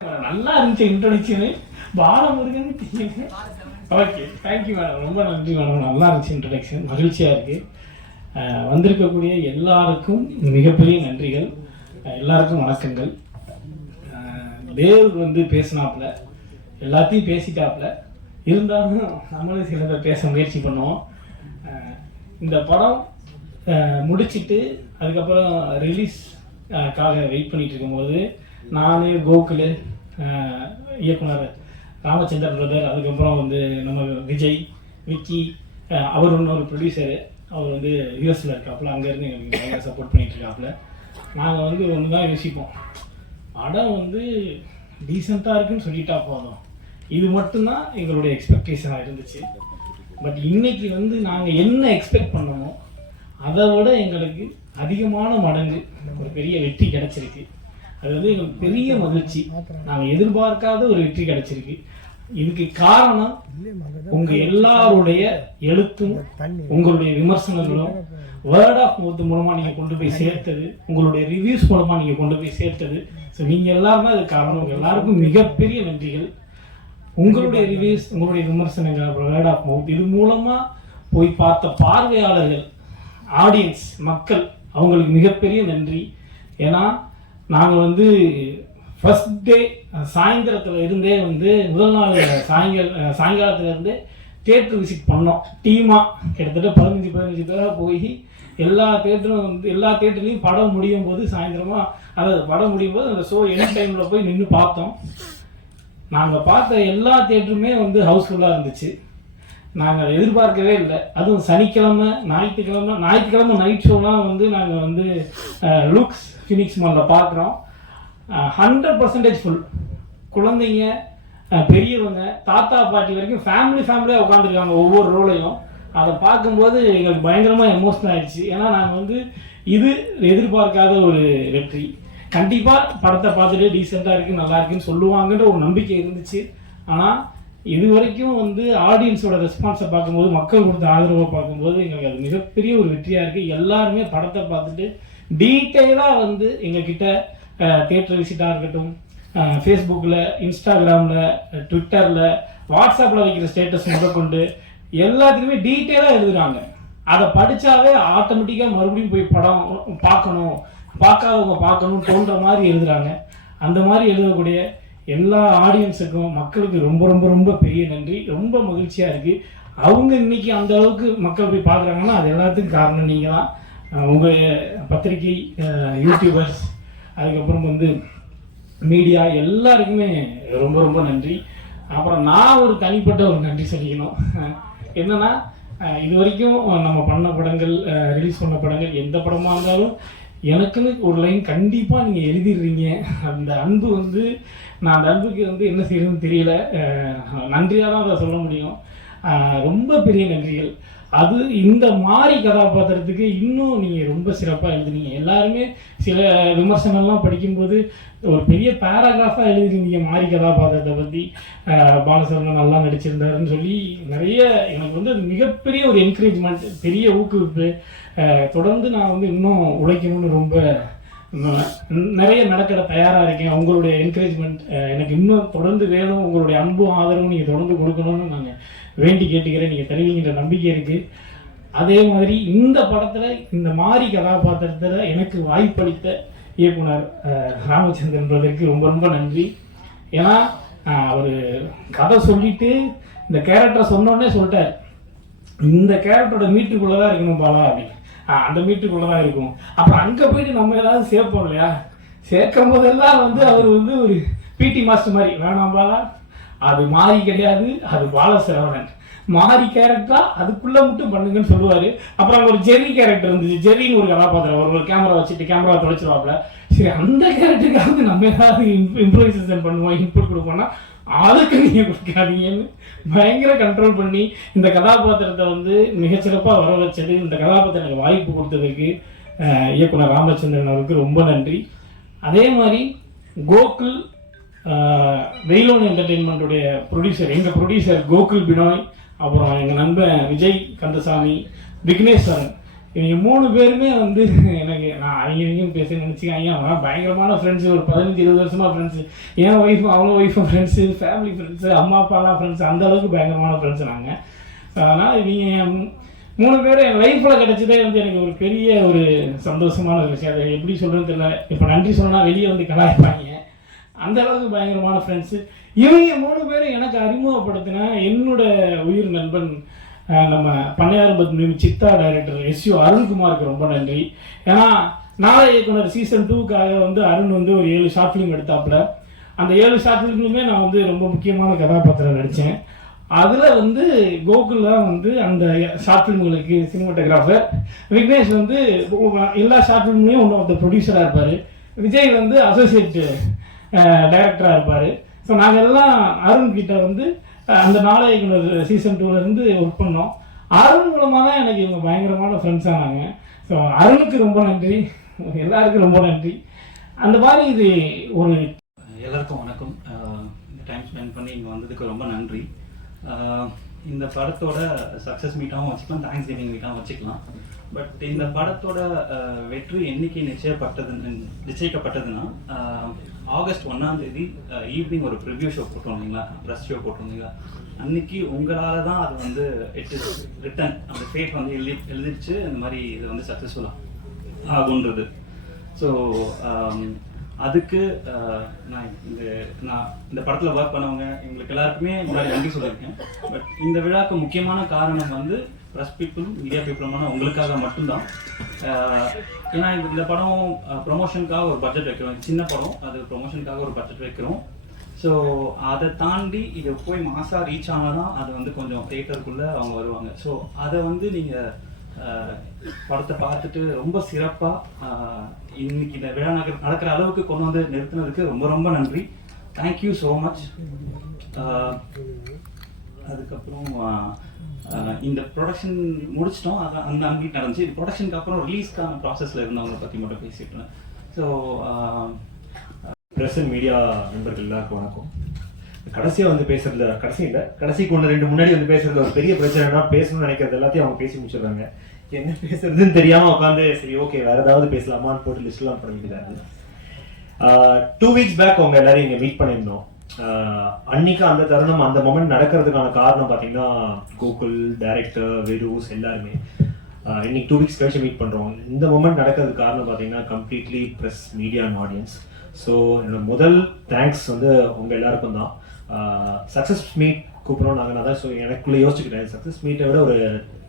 நல்லா இருந்துச்சு introduction. Balamurugan. Okay, thank you madam, ரொம்ப நன்றி மேடம். நல்லா இருந்துச்சு இன்ட்ரடக்ஷன், மகிழ்ச்சியாக இருக்குது. வந்திருக்கக்கூடிய எல்லாருக்கும் மிகப்பெரிய நன்றிகள், எல்லாருக்கும் வணக்கங்கள். தேவ் வந்து பேசினாப்புல, எல்லாத்தையும் பேசிட்டாப்புல, இருந்தாலும் நம்மளும் சில பேச முயற்சி பண்ணுவோம். இந்த படம் முடிச்சுட்டு அதுக்கப்புறம் ரிலீஸ்க்காக வெயிட் பண்ணிட்டு இருக்கும்போது நான், கோகுல், இயக்குனர் ராமச்சந்திரன் பிரதர், அதுக்கப்புறம் வந்து நம்ம விஜய், விக்கி, அவர் இன்னொரு ப்ரொடியூசரு, அவர் வந்து யூஎஸில் இருக்காப்புல, அங்கேருந்து எங்களுக்கு நிறையா சப்போர்ட் பண்ணிகிட்டு இருக்காப்புல. நாங்கள் வந்து ஒன்று தான் யோசிப்போம், படம் வந்து டீசெண்டாக இருக்குன்னு சொல்லிட்டா போதும், இது மட்டும்தான் எங்களுடைய எக்ஸ்பெக்டேஷனாக இருந்துச்சு. பட் இன்னைக்கு வந்து நாங்கள் என்ன எக்ஸ்பெக்ட் பண்ணோமோ அதை விட எங்களுக்கு அதிகமான மடங்கு ஒரு பெரிய வெற்றி கிடைச்சிருக்கு. அது வந்து எங்களுக்கு பெரிய மகிழ்ச்சி. நாங்கள் எதிர்பார்க்காத ஒரு வெற்றி கிடைச்சிருக்கு. இதுக்கு காரணம் உங்கள் எல்லாருடைய எழுத்தும் உங்களுடைய விமர்சனங்களும் வேர்ட் ஆஃப் மவுத் மூலமாக நீங்கள் கொண்டு போய் சேர்த்தது, உங்களுடைய ரிவ்யூஸ் மூலமாக நீங்கள் கொண்டு போய் சேர்த்தது. ஸோ நீங்கள் எல்லாரும் தான் அது காரணம். உங்கள் எல்லாருக்கும் மிகப்பெரிய நன்றிகள். உங்களுடைய ரிவ்யூஸ், உங்களுடைய விமர்சனங்கள், அப்புறம் வேர்ட் ஆஃப் மவுத், இது மூலமாக போய் பார்த்த பார்வையாளர்கள், ஆடியன்ஸ், மக்கள், அவங்களுக்கு மிகப்பெரிய நன்றி. ஏன்னா நாங்கள் வந்து ஃபஸ்ட் டே சாயந்தரத்தில் இருந்தே வந்து முதல் நாள் சாயங்காலத்தில் இருந்தே தியேட்டர் விசிட் பண்ணோம் டீமாக. கிட்டத்தட்ட 15 பேராக போய் எல்லா தியேட்டரும் வந்து எல்லா தியேட்டர்லையும் படம் முடியும் போது சாயந்தரமாக, அதாவது படம் முடியும் போது அந்த ஷோ என் டைமில் போய் நின்று பார்த்தோம். நாங்கள் பார்த்த எல்லா தியேட்டருமே வந்து ஹவுஸ்ஃபுல்லாக இருந்துச்சு. நாங்கள் எதிர்பார்க்கவே இல்லை. அதுவும் சனிக்கிழமை, ஞாயிற்றுக்கிழமை நைட் ஷோலாம் வந்து நாங்கள் வந்து லூக்ஸ் ஃபினிக்ஸ் மாலில் பார்க்குறோம். 100% ஃபுல். குழந்தைங்க, பெரியவங்க, தாத்தா பாட்டி வரைக்கும் ஃபேமிலியாக உட்காந்துருக்காங்க ஒவ்வொரு ரோலையும். அதை பார்க்கும்போது எங்களுக்கு பயங்கரமாக எமோஷனல் ஆயிடுச்சு. ஏன்னா நாங்கள் வந்து இது எதிர்பார்க்காத ஒரு வெற்றி. கண்டிப்பாக படத்தை பார்த்துட்டு டீசெண்டாக இருக்குது, நல்லா இருக்குன்னு சொல்லுவாங்கன்ற ஒரு நம்பிக்கை இருந்துச்சு. ஆனால் இது வரைக்கும் வந்து ஆடியன்ஸோட ரெஸ்பான்ஸை பார்க்கும்போது, மக்கள் கொடுத்த ஆதரவை பார்க்கும்போது எங்களுக்கு அது மிகப்பெரிய ஒரு வெற்றியாக இருக்குது. எல்லாருமே படத்தை பார்த்துட்டு டீட்டெயிலாக வந்து எங்ககிட்ட தியேட்டர் விசிட்டாக இருக்கட்டும், ஃபேஸ்புக்கில், இன்ஸ்டாகிராமில், ட்விட்டரில், வாட்ஸ்அப்பில் வைக்கிற ஸ்டேட்டஸ் முதற்கொண்டு எல்லாத்துக்குமே டீட்டெயிலாக எழுதுகிறாங்க. அதை படித்தாவே ஆட்டோமேட்டிக்காக மறுபடியும் போய் படம் பார்க்கணும், பார்க்காதவங்க பார்க்கணும் தோன்ற மாதிரி எழுதுகிறாங்க. அந்த மாதிரி எழுதக்கூடிய எல்லா ஆடியன்ஸுக்கும், மக்களுக்கு ரொம்ப ரொம்ப ரொம்ப பெரிய நன்றி. ரொம்ப மகிழ்ச்சியாக இருக்குது. அவங்க இன்னைக்கு அந்த அளவுக்கு மக்கள் போய் பார்க்குறாங்கன்னா அது எல்லாத்துக்கும் காரணம் நீங்கள் தான். உங்கள் பத்திரிகை, யூடியூபர்ஸ், அதுக்கப்புறம் வந்து மீடியா, எல்லாருக்குமே ரொம்ப ரொம்ப நன்றி. அப்புறம் நான் ஒரு தனிப்பட்ட ஒரு நன்றி சொல்லிக்கணும். என்னன்னா, இது வரைக்கும் நம்ம பண்ண படங்கள், ரிலீஸ் பண்ண படங்கள், எந்த படமாக இருந்தாலும் எனக்குன்னு ஒரு லைன் கண்டிப்பாக நீங்கள் எழுதிடுறீங்க. அந்த அன்பு வந்து நான் அந்த அன்புக்கு வந்து என்ன செய்யணும்னு தெரியல. நன்றியாக தான் அதை சொல்ல முடியும். ரொம்ப பெரிய நன்றிகள். அது இந்த மாதிரி கதாபாத்திரத்துக்கு இன்னும் நீங்கள் ரொம்ப சிறப்பாக எழுதுனீங்க. எல்லாருமே சில விமர்சனம்லாம் படிக்கும்போது ஒரு பெரிய பேராகிராஃபாக எழுதிருந்தீங்க மாரி கதாபாத்திரத்தை பற்றி. பாலசரவணன் நல்லா நடிச்சிருந்தாருன்னு சொல்லி நிறைய எனக்கு வந்து அது மிகப்பெரிய ஒரு என்கரேஜ்மெண்ட், பெரிய ஊக்குவிப்பு. தொடர்ந்து நான் வந்து இன்னும் உழைக்கணும்னு ரொம்ப நிறைய நடக்கிற தயாராக இருக்கேன். உங்களுடைய என்கரேஜ்மெண்ட் எனக்கு இன்னும் தொடர்ந்து வேணும். உங்களுடைய அன்பும் ஆதரவும் நீங்கள் தொடர்ந்து கொடுக்கணும்னு நாங்கள் வேண்டி கேட்டுக்கிறேன். நீங்கள் தருவீங்கிற நம்பிக்கை இருக்குது. அதே மாதிரி இந்த படத்தில் இந்த மாதிரி கதாபாத்திரத்தில் எனக்கு வாய்ப்பளித்த இயக்குனர் ராமச்சந்திரன் பிரதருக்கு ரொம்ப ரொம்ப நன்றி. ஏன்னா அவர் கதை சொல்லிட்டு இந்த கேரக்டரை சொன்னோடனே சொல்லிட்டார், இந்த கேரக்டரோட மீட்டுக்குள்ளே தான் இருக்கணும் பாலா அப்படின்னு. அந்த மீட்டுக்குள்ளே தான் இருக்கும். அப்புறம் அங்கே போயிட்டு நம்ம ஏதாவது சேர்ப்போம் இல்லையா, சேர்க்கும் போதெல்லாம் வந்து அவர் வந்து ஒரு பிடி மாஸ்டர் மாதிரி, வேணாம் பாலா, அது மாறி கிடையாது, அது பாலசரவணன், மாறி கேரக்டரா அதுக்குள்ளே மட்டும் பண்ணுங்கன்னு சொல்லுவார். அப்புறம் அங்கே ஒரு ஜெர்ரி கேரக்டர் இருந்துச்சு. ஜெர்ரின்னு ஒரு கதாபாத்திரம், ஒரு கேமரா வச்சுட்டு கேமரா தொலைச்சிருவாப்புல. சரி, அந்த கேரக்டருக்காவது நம்ம ஏதாவது இம்ப்ரூவைசேஷன் பண்ணுவோம், இன்புட் கொடுப்போம்னா அதுக்கு நீங்கள் கொடுக்காதீங்கன்னு பயங்கர கண்ட்ரோல் பண்ணி இந்த கதாபாத்திரத்தை வந்து மிகச்சிறப்பாக வர வச்சது, இந்த கதாபாத்திரம் எனக்கு வாய்ப்பு கொடுத்ததுக்கு இயக்குனர் ராமச்சந்திரன் அவருக்கு ரொம்ப நன்றி. அதே மாதிரி கோகுல், வெயிலோன் என்டர்டெயின்மெண்ட்டுடைய ப்ரொடியூசர், எங்கள் ப்ரொடியூசர் கோகுல் பினாய், அப்புறம் எங்கள் நண்பன் விஜய் கந்தசாமி, விக்னேஸ்வரன், இவங்க 3 பேருமே வந்து எனக்கு நான் அவங்க பேச நினச்சிக்காங்க. அவன் பயங்கரமான ஃப்ரெண்ட்ஸு, ஒரு 15-20 வருஷமாக ஃப்ரெண்ட்ஸு. என் ஒய்ஃபும் அவங்க ஒய்ஃபும் ஃப்ரெண்ட்ஸு, ஃபேமிலி ஃப்ரெண்ட்ஸு, அம்மா அப்பாலாம் ஃப்ரெண்ட்ஸு, அந்தளவுக்கு பயங்கரமான ஃப்ரெண்ட்ஸு நாங்கள். அதனால் இவங்க 3 பேரும் என் லைஃப்பில் கிடச்சதே வந்து எனக்கு ஒரு பெரிய ஒரு சந்தோஷமான ஒரு விஷயம். அதை எப்படி சொல்கிறது தெரியல. இப்போ நன்றி சொன்னால் வெளியே வந்து கலாய்ப்பாங்க. அந்த அளவுக்கு பயங்கரமான ஃப்ரெண்ட்ஸு. இவங்க 3 பேரும் எனக்கு அறிமுகப்படுத்தின என்னோட உயிர் நண்பன் நம்ம பண்ணையாரம்பத்து சித்தா டைரக்டர் எஸ்யூ அருண்குமாருக்கு ரொம்ப நன்றி. ஏன்னா நாளை இயக்குனர் சீசன் 2க்காக வந்து அருண் வந்து ஒரு 7 ஷார்ட் ஃபிலிம் எடுத்தாப்புல. அந்த 7 ஷார்ட் ஃபிலிம்லுமே நான் வந்து ரொம்ப முக்கியமான கதாபாத்திரம் நடித்தேன். அதில் வந்து கோகுல் தான் வந்து அந்த ஷார்ட் ஃபிலிம்களுக்கு சினிமாட்டோகிராஃபர். விக்னேஷ் வந்து எல்லா ஷார்ட் ஃபிலிம்லேயும் ஒன்று ஆஃப் த ப்ரொடியூசராக இருப்பார். விஜய் வந்து அசோசியேட் டைரக்டராக இருப்பார். ஸோ நாங்கள் எல்லாம் அருண் கிட்ட வந்து அந்த நாளைக்கு சீசன் 2லேருந்து ஒர்க் பண்ணோம். அருண் மூலமாக தான் எனக்கு இவங்க பயங்கரமான ஃப்ரெண்ட்ஸ் ஆனாங்க. ஸோ அருணுக்கு ரொம்ப நன்றி, எல்லாருக்கும் ரொம்ப நன்றி. அந்த மாதிரி இது ஒரு எல்லாருக்கும் வணக்கம். இந்த டைம் ஸ்பெண்ட் பண்ணி இங்கே வந்ததுக்கு ரொம்ப நன்றி. இந்த படத்தோட சக்ஸஸ் மீட்டாகவும் வச்சுக்கலாம், தேங்க்ஸ் கிவிங் மீட்டாகவும் வச்சுக்கலாம். பட் இந்த படத்தோட வெற்றி என்னைக்கு நிச்சயிக்கப்பட்டதுன்னா ஆகஸ்ட் 1ஆம் தேதி ஈவினிங் ஒரு ப்ரிவ்யூ ஷோ போட்டிருந்தீங்களா, ப்ரெஸ் ஷோ போட்டிருந்தீங்களா, அன்னைக்கு உங்களால் தான் அது வந்து இட் இஸ் ரிட்டன், அந்த ஃபேட் வந்து எழுதிடுச்சு இந்த மாதிரி இது வந்து சக்ஸஸ்ஃபுல்லாக ஆகுன்றது. ஸோ அதுக்கு நான் இந்த படத்தில் ஒர்க் பண்ணவங்க இவங்களுக்கு எல்லாருக்குமே முன்னாடி நன்றி சொல்லியிருக்கேன். பட் இந்த விழாவுக்கு முக்கியமான காரணம் வந்து ப்ரெஸ் பீப்புள், மீடியா பீப்புளுமான உங்களுக்காக மட்டும்தான். ஏன்னா இந்த படம் ப்ரொமோஷனுக்காக ஒரு பட்ஜெட் வைக்கிறோம். சின்ன படம், அது ப்ரொமோஷனுக்காக ஒரு பட்ஜெட் வைக்கிறோம். ஸோ அதை தாண்டி இது போய் மாசாக ரீச் ஆனால் தான் அது வந்து கொஞ்சம் தியேட்டருக்குள்ளே அவங்க வருவாங்க. ஸோ அதை வந்து நீங்கள் படத்தை பார்த்துட்டு ரொம்ப சிறப்பாக இன்னைக்கு இந்த விழா நடக்கிற அளவுக்கு கொண்டு வந்து நிறுத்தினதுக்கு ரொம்ப ரொம்ப நன்றி. Thank you so much. அதுக்கப்புறம் இந்த ப்ரொடக்ஷன் முடிச்சிட்டோம், அந்த அங்கீட் நடந்துச்சு. இது ப்ரொடக்ஷனுக்கு அப்புறம் ரிலீஸ்க்கான ப்ராசஸில் இருந்தவங்களை பற்றி மட்டும் பேசிட்டேன். ஸோ ப்ரெஸ் அண்ட் மீடியா நண்பர்கள் எல்லாருக்கும் வணக்கம். கடைசியாக வந்து பேசுறதுல கடைசிக்கு ஒன்று 2 முன்னாடி வந்து பேசுறதுல ஒரு பெரிய பிரச்சனைனா, பேசணும்னு நினைக்கிறது எல்லாத்தையும் அவங்க பேசி முடிச்சிடுறாங்க. என்ன பேசுறதுன்னு தெரியாமல் உட்காந்து சரி ஓகே வேற ஏதாவது பேசலாமான்னு போட்டு லிஸ்ட்லாம் பண்ணிக்கிட்டாரு. 2 வீக்ஸ் பேக் அவங்க எல்லாரையும் இங்கே மீட் பண்ணியிருந்தோம். அன்னைக்கு அந்த தருணம், அந்த மொமெண்ட் நடக்கிறதுக்கான காரணம் பார்த்தீங்கன்னா கோகுல், டைரக்டர், விருஸ் எல்லாருமே இன்னைக்கு 2 வீக்ஸ் கழிச்சு மீட் பண்ணுறோம். இந்த மொமெண்ட் நடக்கிறதுக்கு காரணம் பார்த்தீங்கன்னா completely press, media and audience. So என்னோட முதல் தேங்க்ஸ் வந்து உங்கள் எல்லாருக்கும் தான். சக்ஸஸ் மீட் கூப்பிட்றோம் நாங்கள் தான். ஸோ எனக்குள்ளே யோசிச்சுக்கிட்டேன், சக்ஸஸ் மீட்டை விட ஒரு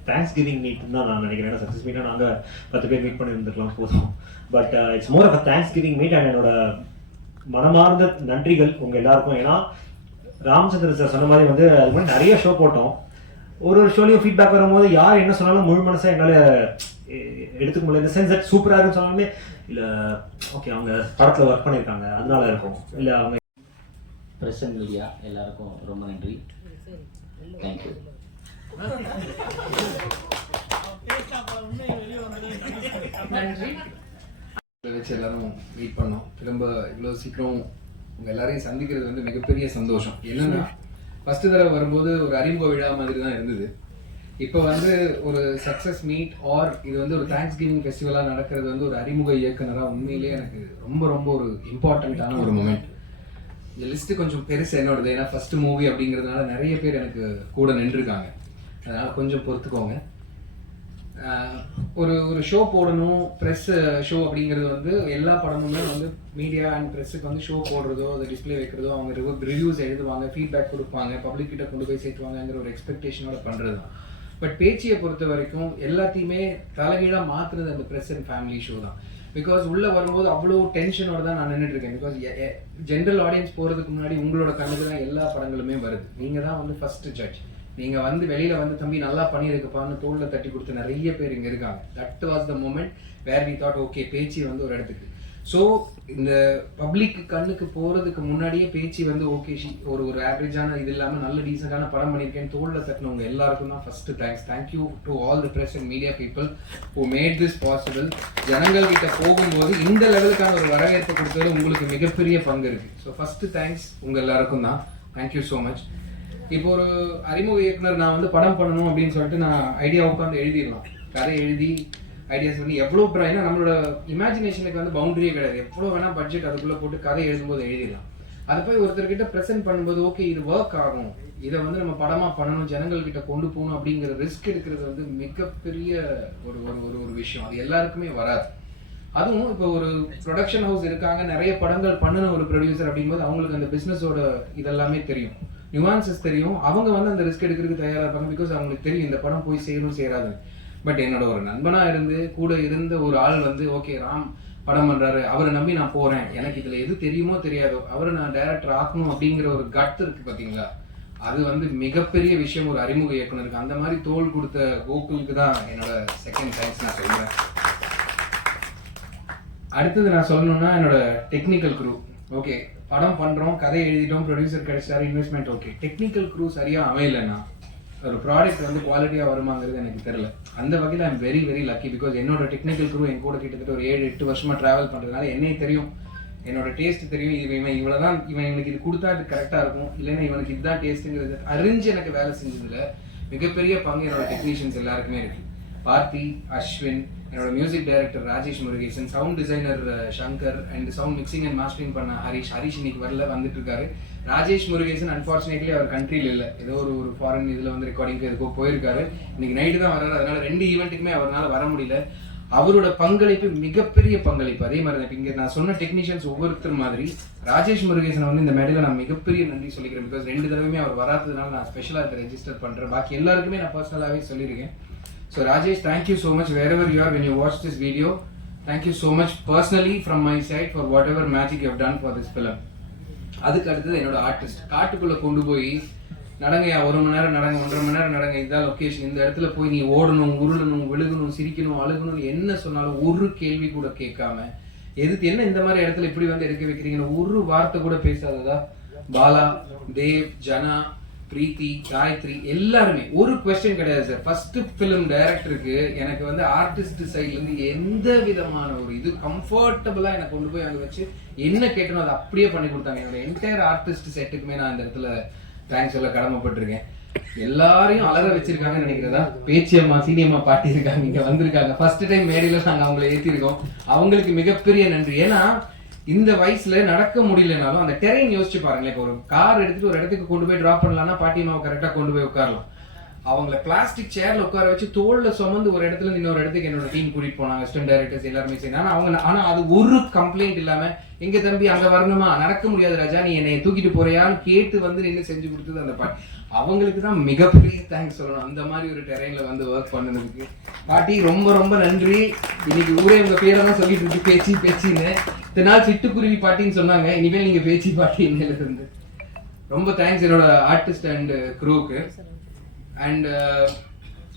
தேங்க்ஸ் கிவிங் மீட் தான் நான் நினைக்கிறேன். ஏன்னா சக்ஸஸ் மீட்டாக நாங்கள் 10 பேர் மீட் பண்ணி இருந்துக்கலாம் போதும். But it's more of a thanksgiving meet. And என்னோட மனமார்ந்த நன்றிகள் உங்கள் எல்லாருக்கும். ஏன்னா ராமச்சந்திரன் சார் சொன்ன மாதிரி வந்து அது மாதிரி நிறைய ஷோ போட்டோம். ஒரு ஷோலையும் ஃபீட்பேக் வரும்போது யார் என்ன சொன்னாலும் முழு மனசாக என்னால் எடுத்துக்க முடியல. இந்த சென்ஸ் தட் சூப்பராக இருக்குன்னு சொன்னாலுமே இல்லை ஓகே அவங்க படத்தில் ஒர்க் பண்ணியிருக்காங்க அதனால இருக்கும், இல்லை அவங்க ப்ரெஸ் அண்ட் மீடியா எல்லாருக்கும் ரொம்ப நன்றி. தேங்க்யூ. நன்றி. வச்சு எல்லாரும் மீட் பண்ணோம். திரும்ப இவ்வளோ சீக்கிரம் உங்கள் எல்லாரையும் சந்திக்கிறது வந்து மிகப்பெரிய சந்தோஷம். என்னன்னா ஃபர்ஸ்ட் தடவை வரும்போது ஒரு அறிமுக விழா மாதிரி தான் இருந்தது. இப்போ வந்து ஒரு சக்ஸஸ் மீட் ஆர் இது வந்து ஒரு தேங்க்ஸ் கிவிங் ஃபெஸ்டிவலாக நடக்கிறது வந்து ஒரு அறிமுக இயக்குனராக உண்மையிலேயே எனக்கு ரொம்ப ரொம்ப ஒரு இம்பார்ட்டண்ட்டான ஒரு மூமெண்ட். இந்த லிஸ்ட்டு கொஞ்சம் பெருசு என்னோடது, ஏன்னா ஃபர்ஸ்ட் மூவி அப்படிங்கிறதுனால நிறைய பேர் எனக்கு கூட நின்றுருக்காங்க. அதனால் கொஞ்சம் பொறுத்துக்கோங்க. ஒரு ஒரு ஷோ போடணும், ப்ரெஸ் ஷோ அப்படிங்கிறது வந்து எல்லா படமுமே வந்து மீடியா அண்ட் ப்ரெஸ்ஸுக்கு வந்து ஷோ போடுறதோ, அதை டிஸ்பிளே வைக்கிறதோ, அவங்க ரிவ்யூஸ் எழுதுவாங்க, ஃபீட்பேக் கொடுப்பாங்க, பப்ளிக் கிட்ட கொண்டு போய் சேர்த்துவாங்கங்கிற ஒரு எக்ஸ்பெக்டேஷனோட பண்ணுறது தான். பட் பேச்சியை பொறுத்த வரைக்கும் எல்லாத்தையுமே தலைகீழாக மாற்றுறது அந்த ப்ரெஸ் அண்ட் ஃபேமிலி ஷோ தான். பிகாஸ் உள்ளே வரும்போது அவ்வளோ டென்ஷனோட தான் நான் நின்றுட்டு இருக்கேன். பிகாஸ் ஜென்ரல் ஆடியன்ஸ் போகிறதுக்கு முன்னாடி உங்களோட கண்ணுக்கு தான் எல்லா படங்களுமே வருது. நீங்கள் தான் வந்து ஃபர்ஸ்ட் ஜட்ஜ். நீங்கள் வந்து வெளியில் வந்து தம்பி நல்லா பண்ணியிருக்குப்பான்னு தோளில் தட்டி கொடுத்து நிறைய பேர் இங்கே இருக்காங்க. That was the moment where we thought okay பேச்சு வந்து ஒரு இடத்துக்கு. ஸோ இந்த பப்ளிக் கண்ணுக்கு போகிறதுக்கு முன்னாடியே பேச்சு வந்து ஓகே ஒரு ஆவரேஜான இது இல்லாமல் நல்ல டீசெண்டான படம் பண்ணியிருக்கேன்னு தோளில் தட்டினவங்க எல்லாருக்கும் தான் first thanks. Thank you to all the press and media people who made this possible. ஜனங்கள் கிட்ட போகும்போது இந்த லெவலுக்கான ஒரு வரவேற்பு கொடுத்தது உங்களுக்கு மிகப்பெரிய பங்கு இருக்குது. ஸோ ஃபர்ஸ்ட் தேங்க்ஸ் உங்கள் எல்லாருக்கும் தான். Thank you so much. இப்போ ஒரு அறிமுக இயக்குனர் நான் வந்து படம் பண்ணணும் அப்படின்னு சொல்லிட்டு நான் ஐடியா உட்காந்து எழுதிடலாம். கதை எழுதி ஐடியாஸ் பண்ணி எவ்வளோ ஏன்னா நம்மளோட இமேஜினேஷனுக்கு வந்து பவுண்டரியே கிடையாது. எவ்வளோ வேணா பட்ஜெட் அதுக்குள்ளே போட்டு கதை எழுதும்போது எழுதிடலாம். அதை போய் ஒருத்தர்கிட்ட ப்ரெசென்ட் பண்ணும்போது ஓகே இது ஒர்க் ஆகும், இதை வந்து நம்ம படமாக பண்ணணும், ஜனங்கள்கிட்ட கொண்டு போகணும் அப்படிங்கிற ரிஸ்க் எடுக்கிறது வந்து மிகப்பெரிய ஒரு ஒரு ஒரு விஷயம். அது எல்லாருக்குமே வராது. அதுவும் இப்போ ஒரு ப்ரொடக்ஷன் ஹவுஸ் இருக்காங்க, நிறைய படங்கள் பண்ணின ஒரு ப்ரொடியூசர் அப்படிங்கும்போது அவங்களுக்கு அந்த பிஸ்னஸோட இதெல்லாமே தெரியும், நியூவான்சஸ் தெரியும். அவங்க வந்து அந்த ரிஸ்க் எடுக்கிறதுக்கு தயாராக இருப்பாங்க. பிகாஸ் அவங்களுக்கு தெரியும் இந்த படம் போய் சேரும் சேராது. பட் என்னோட ஒரு நண்பனாக இருந்து கூட இருந்த ஒரு ஆள் வந்து ஓகே ராம் படம் பண்றாரு, அவரை நம்பி நான் போறேன், எனக்கு இதுல எது தெரியுமோ தெரியாதோ அவரை நான் டைரக்டர் ஆக்கணும் அப்படிங்கிற ஒரு கட் இருக்கு பாத்தீங்களா, அது வந்து மிகப்பெரிய விஷயம் ஒரு அறிமுக இயக்குனருக்கு. அந்த மாதிரி தோல் கொடுத்த கோகுலுக்கு தான் என்னோட செகண்ட் தேங்க்ஸ் நான் சொல்றேன். அடுத்தது நான் சொல்லணும்னா என்னோட டெக்னிக்கல் குரூ. ஓகே படம் பண்றோம், கதை எழுதிட்டோம், ப்ரொடியூசர் கிடைச்சாரு, இன்வெஸ்ட்மெண்ட் ஓகே, டெக்னிக்கல் குரூ சரியா அமையலைன்னா ஒரு ப்ராடக்ட் வந்து குவாலிட்டியாக வருமாங்கிறது எனக்கு தெரியல. அந்த வகையில் I'm very very lucky. Because என்னோட டெக்னிக்கல் குரூ என் கூட கிட்டத்தட்ட ஒரு 7-8 வருஷமா ட்ராவல் பண்ணுறதுனால என்னை தெரியும், என்னோட டேஸ்ட் தெரியும். இவன் இவ்வளோதான், இவனுக்கு இது கொடுத்தா இது கரெக்டாக இருக்கும், இல்லைன்னா இவனுக்கு இதுதான் டேஸ்ட்டுங்கிறது அறிஞ்சு எனக்கு வேலை செஞ்சதுல மிகப்பெரிய பங்கு என்னோட டெக்னீஷியன்ஸ் எல்லாருக்குமே இருக்கு. பார்த்தி, அஸ்வின், என்னோட music director Rajesh Murugesan, sound designer Shankar, and sound mixing and mastering பண்ண ஹரிஷ் இன்னைக்கு வரல, வந்துட்டு இருக்காரு. ராஜேஷ் முருகேசன் அன்பார்ச்சுனேட்லி அவர் கண்ட்ரியில் இல்லை, ஏதோ ஒரு ஃபாரின் இதில் வந்து ரெக்கார்டிங்க்கு எதுக்கோ போயிருக்காரு. இன்னைக்கு நைட்டு தான் வர்றாரு, அதனால 2 ஈவெண்ட்டுக்குமே அவரால் வர முடியல. அவரோட பங்களிப்பு மிகப்பெரிய பங்களிப்பு. அதே மாதிரி தான் இங்கே நான் சொன்ன டெக்னீஷியன்ஸ் ஒவ்வொருத்தர் மாதிரி ராஜேஷ் முருகேசனை வந்து இந்த மேடையில் நான் மிகப்பெரிய நன்றி சொல்லிக்கிறேன். பிகாஸ் 2 தடவையுமே அவர் வராததுனால நான் ஸ்பெஷலாக இதை ரெஜிஸ்டர் பண்ணுறேன். பாக்கி எல்லாருக்குமே நான் பர்சனலாகவே சொல்லியிருக்கேன். So Rajesh, thank you so much wherever you are when you watch this video. Thank you so much personally from my side for whatever magic you have done for this film. அதுக்கு அடுத்தது என்னோட artist. காட்டுக்குள்ள கொண்டு போய் நடங்கயா 1 மணி நேரம் நடங்க, 1.5 மணி நேரம் நடங்க, இதுதான் லொக்கேஷன், இந்த இடத்துல போய் நீ ஓடணும், உருளணும், விழுகணும், சிரிக்கணும், அழுகணும், என்ன சொன்னாலும் ஒரு கேள்வி கூட கேட்காம எதுக்கு என்ன இந்த மாதிரி இடத்துல இப்படி வந்து எடுக்க வைக்கிறீங்கன்னு ஒரு வார்த்தை கூட பேசாததா பாலா, தேவ், ஜனா, பிரீத்தி, காயத்ரி எல்லாருமே ஒரு குவெஸ்டின் கிடையாது சார். ஃபர்ஸ்ட் பிலிம் டைரக்டருக்கு எனக்கு வந்து ஆர்டிஸ்ட் சைட்ல இருந்து எந்த விதமான ஒரு இது கம்ஃபர்டபுளா எனக்கு கொண்டு போய் அங்க வச்சு என்ன கேட்டனோ அதை அப்படியே பண்ணி கொடுத்தாங்க. என்னோட என்டையர் ஆர்டிஸ்ட் செட்டுக்குமே நான் இந்த இடத்துல தேங்க்ஸ் சொல்ல கடமைப்பட்டிருக்கேன். எல்லாரையும் அலற வச்சிருக்காங்கன்னு நினைக்கிறதா பேச்சியம்மா, சீனியம்மா பாட்டி இருக்காங்க, இங்க வந்திருக்காங்க. ஃபர்ஸ்ட் டைம் மேடையில நாங்க அவங்களை ஏற்றிருக்கோம். அவங்களுக்கு மிகப்பெரிய நன்றி. ஏன்னா இந்த வயசுல நடக்க முடியலனாலும் அந்த டெரெயின் யோசிச்சு பாருங்களேன். இப்போ ஒரு கார் எடுத்துட்டு ஒரு இடத்துக்கு கொண்டு போய் டிராப் பண்ணலாம்னா பாட்டியம்மாவை கரெக்டா கொண்டு போய் உட்காரலாம். அவங்கள பிளாஸ்டிக் சேர்ல உட்கார வச்சு தோல்ல சுமந்து ஒரு இடத்துல இன்னொரு இடத்துக்கு என்னோட டீம் கூட்டிட்டு போனாங்க, அசிஸ்டன்ட் டைரக்டர்ஸ் எல்லாருமே சரி. ஆனா அது ஒரு கம்ப்ளைண்ட் இல்லாம எங்க தம்பி அங்க வரணுமா, நடக்க முடியாது ராஜா, நீ என்னை தூக்கிட்டு போறியான்னு கேட்டு வந்து நின்று செஞ்சு கொடுத்தது அந்த பாட்டி. அவங்களுக்கு தான் மிகப்பெரிய தேங்க்ஸ் சொல்லணும், அந்த மாதிரி ஒரு டெரெயின்ல வந்து ஒர்க் பண்ணதுக்கு. பாட்டி ரொம்ப ரொம்ப நன்றி. இன்னைக்கு ஊரே உங்க பேரெல்லாம் சொல்லிட்டு இருக்கு பேச்சு பேச்சின்னு. இத்தனை நாள் சிட்டுக்குருவி பாட்டின்னு சொன்னாங்க, இனிமேல் நீங்க பேச்சு பாட்டி இன்னையில இருந்து. ரொம்ப தேங்க்ஸ் என்னோட ஆர்டிஸ்ட் அண்ட் க்ரூக்கு. அண்ட்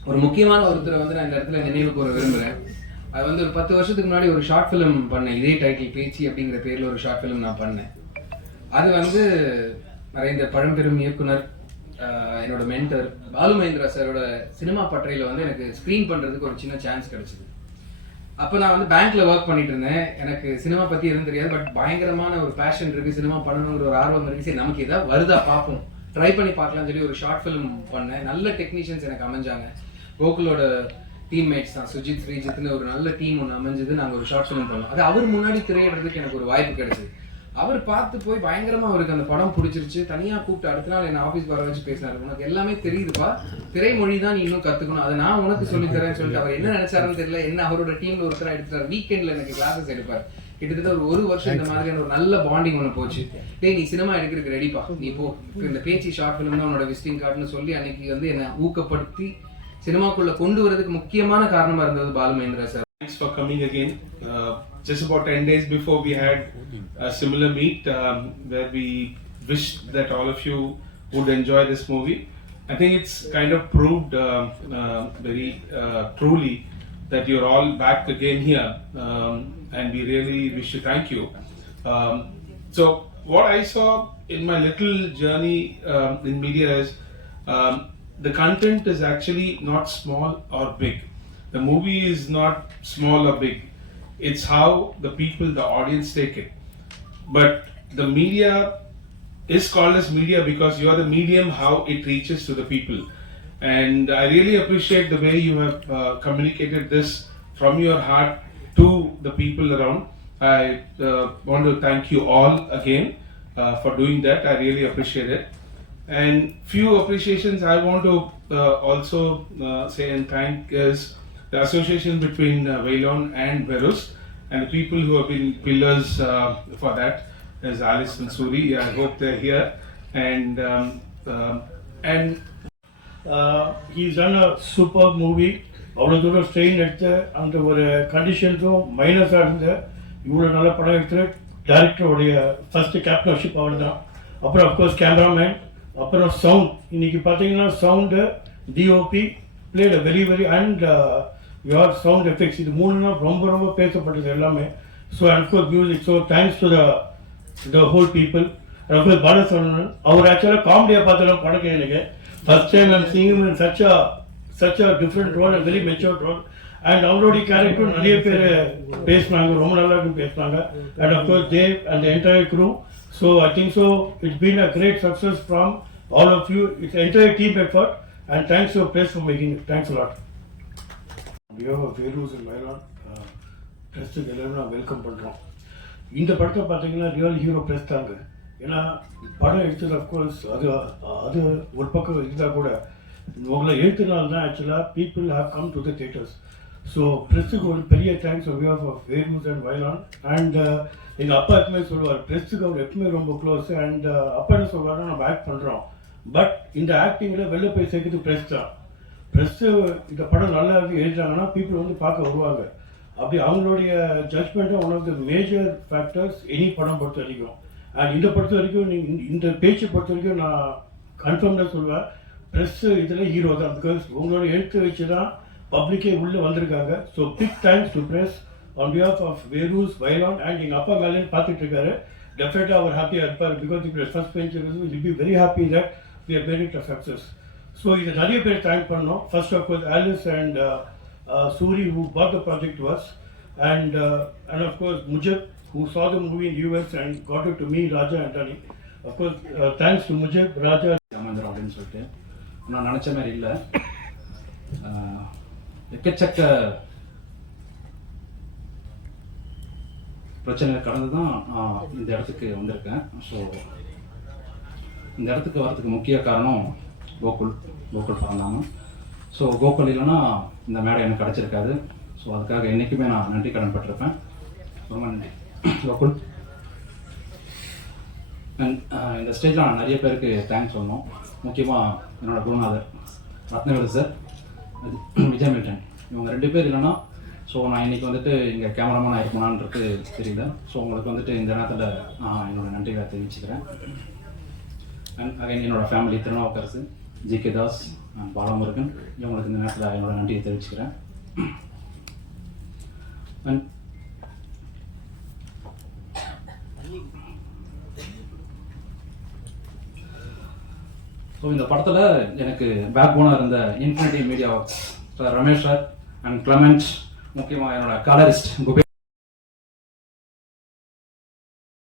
ஒரு முக்கியமான ஒருத்தரை வந்து நான் இந்த இடத்துல நினைவு கூற விரும்புகிறேன். அது வந்து ஒரு 10 வருஷத்துக்கு முன்னாடி ஒரு ஷார்ட் ஃபிலிம் பண்ணேன், இதே டைட்டில் பேச்சு அப்படிங்கிற பேரில் ஒரு ஷார்ட் ஃபிலிம் நான் பண்ணேன். அது வந்து மறைந்த பழம்பெரும் இயக்குனர் என்னோட மென்டர் பாலு மகேந்திரா சாரோட சினிமா பட்டறையில் வந்து எனக்கு ஸ்க்ரீன் பண்ணுறதுக்கு ஒரு சின்ன சான்ஸ் கிடைச்சிது. அப்போ நான் வந்து பேங்க்ல ஒர்க் பண்ணிட்டு இருந்தேன். எனக்கு சினிமா பற்றி எதுவும் தெரியாது, பட் பயங்கரமான ஒரு பேஷன் இருக்குது, சினிமா பண்ணணுங்கிற ஒரு ஆர்வம் இருக்குது. சரி நமக்கு ஏதாவது வருதா பார்ப்போம், ட்ரை பண்ணி பார்க்கலாம்னு சொல்லி ஒரு ஷார்ட் ஃபிலிம் பண்ணேன். நல்ல டெக்னீஷியன்ஸ் எனக்கு அமைஞ்சாங்க. கோகுலோட டீம்மேட்ஸ் தான், சுஜித், ஸ்ரீஜித்னு ஒரு நல்ல டீம் ஒன்று அமைஞ்சது. நாங்கள் ஒரு ஷார்ட் ஃபிலிம் பண்ணோம். அது அவர் முன்னாடி திரையிடுறதுக்கு எனக்கு ஒரு வாய்ப்பு கிடைச்சது. அவர் பார்த்து போய் பயங்கரமா அவருக்கு அந்த படம் பிடிச்சிருச்சு. தனியா கூப்பிட்டு அடுத்த நாள் என்ன ஆஃபீஸ் வர வச்சு பேசினாரு, உனக்கு எல்லாமே தெரியுதுப்பா, திரைமொழி தான் நீ இன்னும் கத்துக்கணும், அதை நான் உனக்கு சொல்லித்தரேன்னு சொல்லிட்டு அவர் என்ன நினைச்சாருன்னு தெரியல, என்ன அவரோட டீம்ல ஒருத்தரா எடுத்துட்டார். வீக்கெண்ட்ல எனக்கு கிளாஸஸ் எடுப்பார். கிட்டத்தட்ட ஒரு வருஷம் இந்த மாதிரியான ஒரு நல்ல பாண்டிங் ஒன்று போச்சு. டேய் நீ சினிமா எடுக்கிறதுக்கு ரெடிப்பா, நீ போ, இந்த பேச்சு ஷார்ட் ஃபிலிம் தான் உன்னோட விசிட்டிங் கார்டுன்னு சொல்லி அன்னைக்கு வந்து என்னை ஊக்கப்படுத்தி சினிமாக்குள்ள கொண்டு வரதுக்கு முக்கியமான காரணமா இருந்தது Balu Mahendra sir. Thanks for coming again. Just about 10 days before we had a similar meet where we wished that all of you would enjoy this movie. I think it's kind of proved very truly that you're all back again here, and we really wish to thank you. So what I saw in my little journey in media is the content is actually not small or big. The movie is not small or big. It's how the people, the audience take it. But the media is called as media because you are the medium how it reaches to the people. And I really appreciate the way you have communicated this from your heart to the people around. I want to thank you all again for doing that. I really appreciate it. And few appreciations I want to also say and thank is the association between Waylon and Verus, and the people who have been pillars for that is Alice and Suri. I hope they're here. And he's done a superb movie. அவ்வளோ தூரம் strain எடுத்து அந்த ஒரு கண்டிஷன்ஸும் மைனஸாக இருந்து இவ்வளோ நல்ல படம் எடுத்து டேரக்டருடைய ஃபஸ்ட்டு கேப்டன்ஷிப் அவள் தான். அப்புறம் அஃப்கோர்ஸ் கேமராமேன், அப்புறம் சவுண்ட். இன்னைக்கு பார்த்தீங்கன்னா sound, DOP played very very and your sound effects, இது மூணுனா ரொம்ப ரொம்ப பேசப்பட்டது எல்லாமே. So and of course music. So thanks to the whole people. Of course Balasaravanan, அவர் ஆக்சுவலாக காமெடியாக பார்த்தாலும் படம் எனக்கு first time I'm seeing in such a different role and very mature role. And அவருடைய கேரக்டர் நிறைய பேர் பேசினாங்க, ரொம்ப நல்லா பேசினாங்க. And of course Dave and the entire crew. So I think so it's been a great success from all of you. It's an entire team effort, and thanks to press for making it. Thanks a lot. We have a Verus and Waylon ப்ரெஸ்ஸுக்கு எல்லாரும் நான் welcome பண்ணுறோம். இந்த படத்தை பார்த்தீங்கன்னா real hero press தாங்க. ஏன்னா படம் எடுத்தது அஃப்கோர்ஸ் அது ஒரு பக்கம் இருந்தால் கூட உங்களை எழுத்துனால தான் ஆக்சுவலாக people have come to the theatres. So ப்ரெஸ்ஸுக்கு ஒரு பெரிய தேங்க்ஸ் ஆஃப் வேரூஸ் அண்ட் வைலான். அண்ட் எங்கள் அப்பா எப்பவுமே சொல்லுவார், ப்ரெஸ்ஸுக்கு அவர் எப்பவுமே ரொம்ப க்ளோஸ். அண்ட் அப்பா என்ன சொல்லுவாருன்னா, நம்ம ஆக்ட் பண்ணுறோம், பட் இந்த ஆக்டிங்கில் வெளில போய் சேர்க்குறது ப்ரெஸ் தான். ப்ரெஸ்ஸு இந்த படம் நல்லா எழுதுறாங்கன்னா பீப்புள் வந்து பார்க்க வருவாங்க. அப்படி அவங்களுடைய judgement one of the major factors any படம் பொறுத்த வரைக்கும். அண்ட் இந்த பொறுத்த வரைக்கும் நீங்கள் இந்த பேச்சு பொறுத்த வரைக்கும் நான் கன்ஃபார்ம்டாக சொல்லுவேன், ப்ரெஸ்ஸு இதில் ஹீரோ தான். பிகாஸ் உங்களோட எழுத்து வச்சு தான் பப்ளிக்கே உள்ளே வந்திருக்காங்க. So big thanks to press on behalf of வேரூஸ், வைலான். அண்ட் எங்கள் அப்பா மேலே பார்த்துட்டு இருக்காரு, டெஃபினட்டாக அவர் ஹாப்பியாக இருப்பார். பிகாஸ் இப்போ first bench will be very happy that we are made it a success. So இதை நிறைய பேர் தேங்க் பண்ணோம். First of course Alice and Suri, who brought the project to us, and of course Mujib, who saw the movie in US and got it to me, Raja and Tani. Of course, thanks to Mujib, Raja. அமைந்தர் அப்படின்னு சொல்லிட்டு நான் நினச்ச மாதிரி இல்லை. எக்கச்சக்க பிரச்சனை கடந்து தான் நான் இந்த இடத்துக்கு வந்திருக்கேன். ஸோ இந்த இடத்துக்கு வரதுக்கு முக்கிய காரணம் கோகுல் படம். ஸோ கோகுல் இல்லைன்னா இந்த மேடை எனக்கு கிடச்சிருக்காது. ஸோ அதுக்காக என்றைக்குமே நான் நன்றி கடன் பட்டிருப்பேன். ரொம்ப நன்றி கோகுல். இந்த ஸ்டேஜில் நான் நிறைய பேருக்கு தேங்க்ஸ் சொல்லணும். முக்கியமாக என்னோடய குருநாதர் ரத்னவேலு சார், விஜய் மில்டன், இவங்க 2 பேர் இல்லைன்னா ஸோ நான் இன்றைக்கி வந்துட்டு இங்கே கேமராமேன் ஆகிருக்கணுன்றது தெரியல. ஸோ உங்களுக்கு வந்துட்டு இந்த நேரத்தில் நான் என்னோடய நன்றிகளை தெரிவிச்சுக்கிறேன். அண்ட் அகைன் என்னோடய ஃபேமிலி திருநாவுக்கரசு, ஜிகே தாஸ், பாலமுருகன், இவங்களுக்கு இந்த நேரத்தில் என்னோட நன்றியை தெரிவிச்சுக்கிறேன். அண்ட் ஸோ இந்த படத்தில் எனக்கு பேக் போனாக இருந்த infinity media works Ramesh sir and Clement, முக்கியமாக என்னோட கலரிஸ்ட் குபே